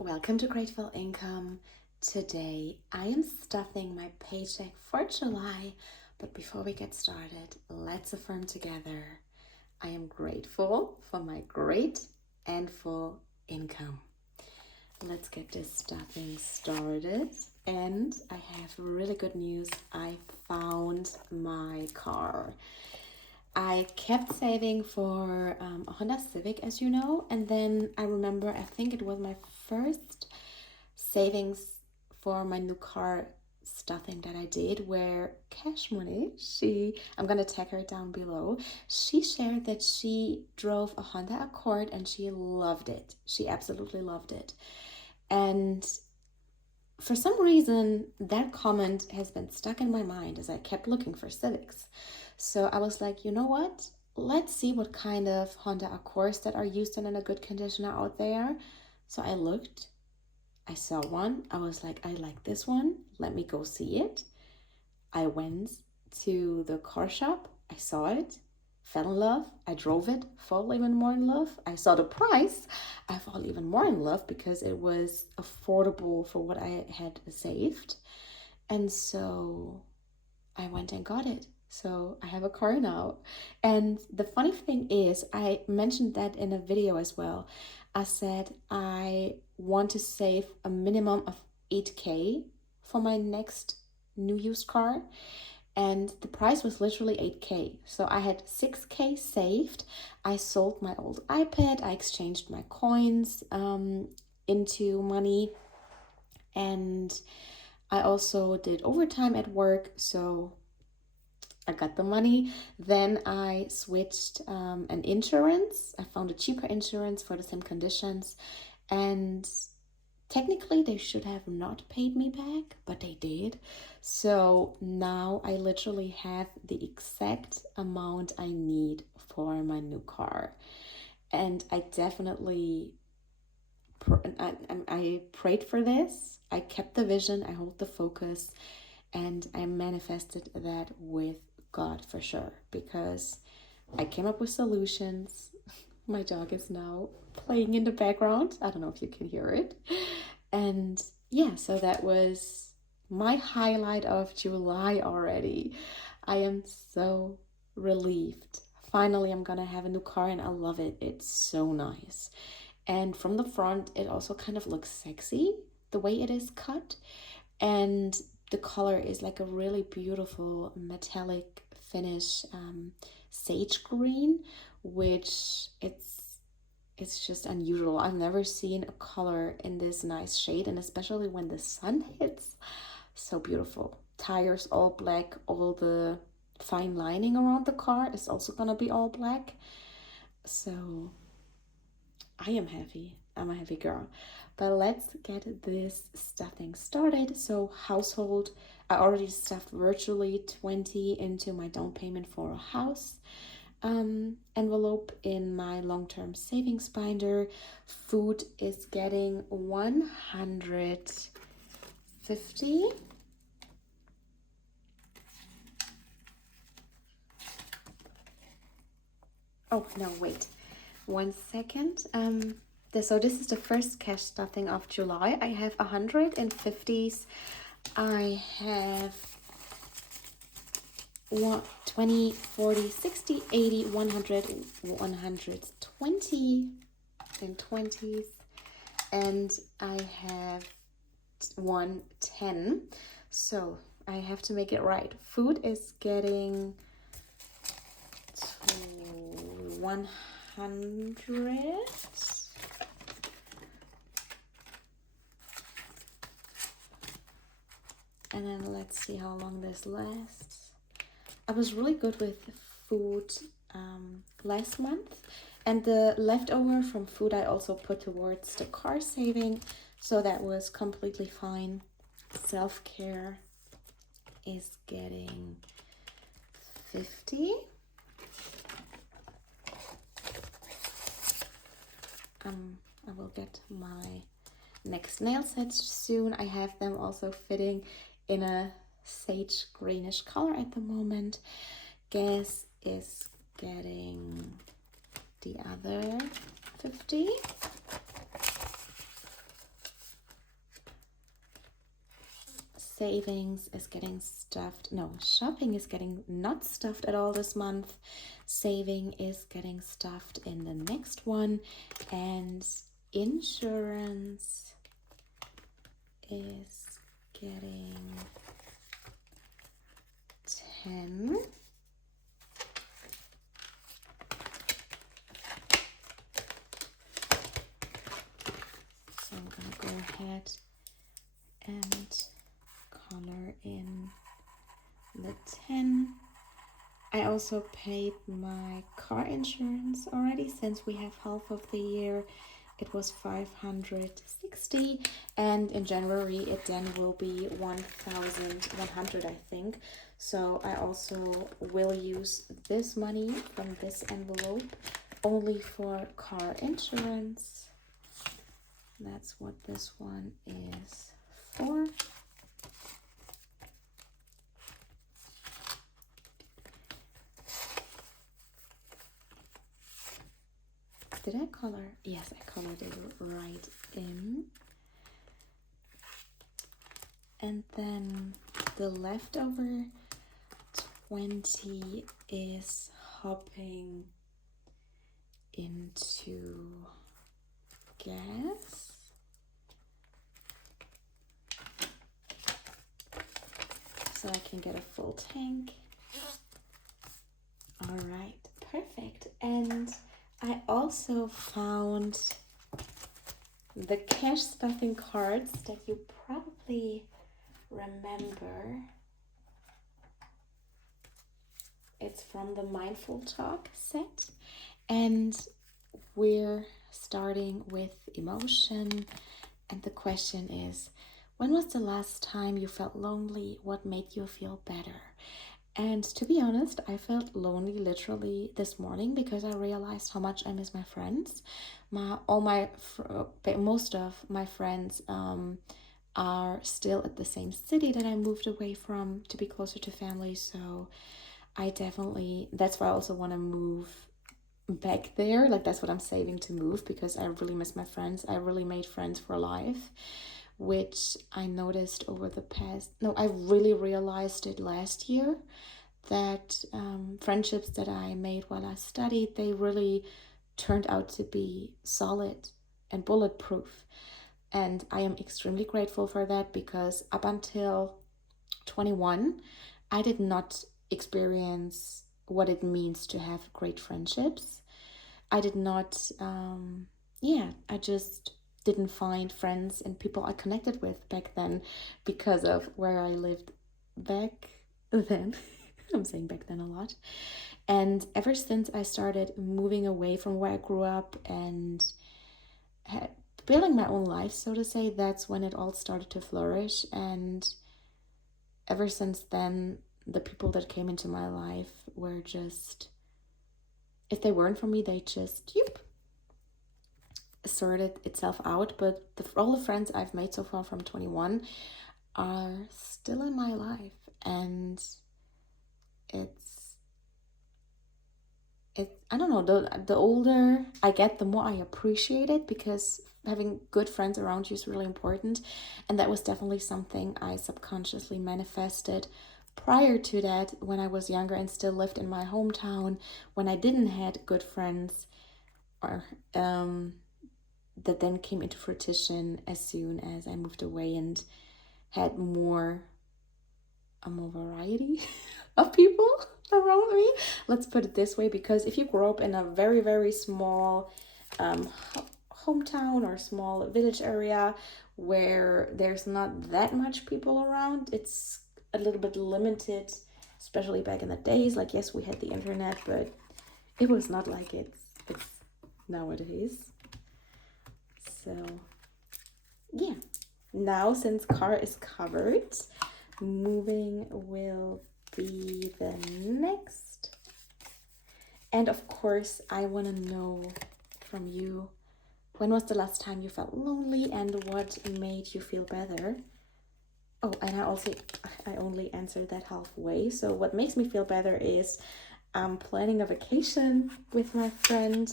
Welcome to Grateful Income. Today I am stuffing my paycheck for July, but before we get started, let's affirm together. I am grateful for my great and full income. Let's get this stuffing started. And I have really good news. I found my car. I kept saving for a Honda Civic, as you know, and then I remember, I think it was my first savings for my new car stuffing that I did, where Cash Money, I'm gonna tag her down below, she shared that she drove a Honda Accord and she loved it. She absolutely loved it. And for some reason, that comment has been stuck in my mind as I kept looking for Civics. So I was like, you know what? Let's see what kind of Honda Accords that are used and in a good condition are out there. So I looked, I saw one. I was like, I like this one. Let me go see it. I went to the car shop. I saw it, fell in love. I drove it, fall even more in love. I saw the price. I fall even more in love because it was affordable for what I had saved. And so I went and got it. So I have a car now. And the funny thing is, I mentioned that in a video as well. I said I want to save a minimum of 8K for my next new used car. And the price was literally 8K. So I had 6K saved. I sold my old iPad. I exchanged my coins into money. And I also did overtime at work. So I got the money. Then I switched an insurance. I found a cheaper insurance for the same conditions. And technically, they should have not paid me back, but they did. So now I literally have the exact amount I need for my new car. And I definitely, I prayed for this. I kept the vision, I hold the focus, and I manifested that with God for sure, because I came up with solutions. My dog is now playing in the background. I don't know if you can hear it. And yeah, so that was my highlight of July already. I am so relieved. Finally, I'm gonna have a new car and I love it. It's so nice. And from the front, it also kind of looks sexy, the way it is cut. And the color is like a really beautiful metallic finish, sage green, which it's just unusual. I've never seen a color in this nice shade, and especially when the sun hits, so beautiful. Tires all black, all the fine lining around the car is also gonna be all black. So I am happy. I'm a happy girl. But let's get this stuffing started. So household, I already stuffed virtually 20 into my down payment for a house envelope in my long-term savings binder. Food is getting 150. Oh, no, wait. 1 second. So this is the first cash stuffing of July. I have 150s. I have 20, 40, 60, 80, 100, 120 and 20s. And I have 110. So I have to make it right. Food is getting 100. And then let's see how long this lasts. I was really good with food last month, and the leftover from food I also put towards the car saving, so that was completely fine. Self-care is getting 50. I will get my next nail sets soon. I have them also fitting in a sage greenish color at the moment. Gas is getting the other 50. savings is getting stuffed. No, shopping is getting not stuffed at all this month. Saving is getting stuffed in the next one. And insurance is getting 10. So I'm gonna go ahead and color in the 10. I also paid my car insurance already, since we have half of the year. It was 560, and in January it then will be 1,100, I think. So I also will use this money from this envelope only for car insurance. That's what this one is for. Did I color? Yes, I colored it right in. And then the leftover 20 is hopping into gas. So I can get a full tank. All right, perfect. And I also found the cash stuffing cards that you probably remember. It's from the Mindful Talk set, and we're starting with emotion. And the question is, when was the last time you felt lonely? What made you feel better? And to be honest, I felt lonely literally this morning because I realized how much I miss my friends. Most of my friends are still at the same city that I moved away from to be closer to family. So that's why I also want to move back there. Like, that's what I'm saving to move, because I really miss my friends. I really made friends for life, which I noticed I really realized it last year, that friendships that I made while I studied, they really turned out to be solid and bulletproof. And I am extremely grateful for that, because up until 21, I did not experience what it means to have great friendships. I did not, I just didn't find friends and people I connected with back then because of where I lived back then. I'm saying back then a lot. And ever since I started moving away from where I grew up and building my own life, so to say, that's when it all started to flourish. And ever since then, the people that came into my life were just, if they weren't for me, they just, sorted itself out. But all the friends I've made so far from 21 are still in my life, and I don't know, the older I get, the more I appreciate it, because having good friends around you is really important. And that was definitely something I subconsciously manifested prior to that, when I was younger and still lived in my hometown, when I didn't had good friends, or that then came into fruition as soon as I moved away and had more variety of people around me. Let's put it this way, because if you grow up in a very, very small hometown or small village area where there's not that much people around, it's a little bit limited, especially back in the days. Like, yes, we had the internet, but it was not like it's nowadays. So yeah, now since car is covered, moving will be the next. And of course, I want to know from you, when was the last time you felt lonely and what made you feel better? Oh, and I only answered that halfway. So what makes me feel better is I'm planning a vacation with my friend.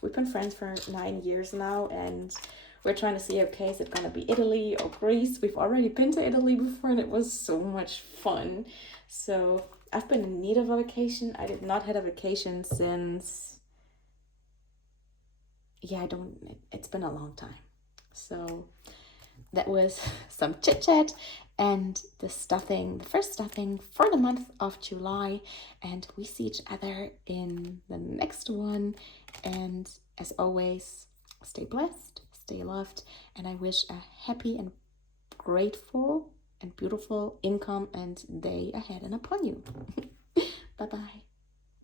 We've been friends for 9 years now, and we're trying to see, okay, is it gonna be Italy or Greece? We've already been to Italy before and it was so much fun. So I've been in need of a vacation. I did not had a vacation since, yeah, it's been a long time. So that was some chit chat and the first stuffing for the month of July. And we see each other in the next one. And as always, stay blessed, stay loved, and I wish a happy and grateful and beautiful income and day ahead and upon you. Bye bye.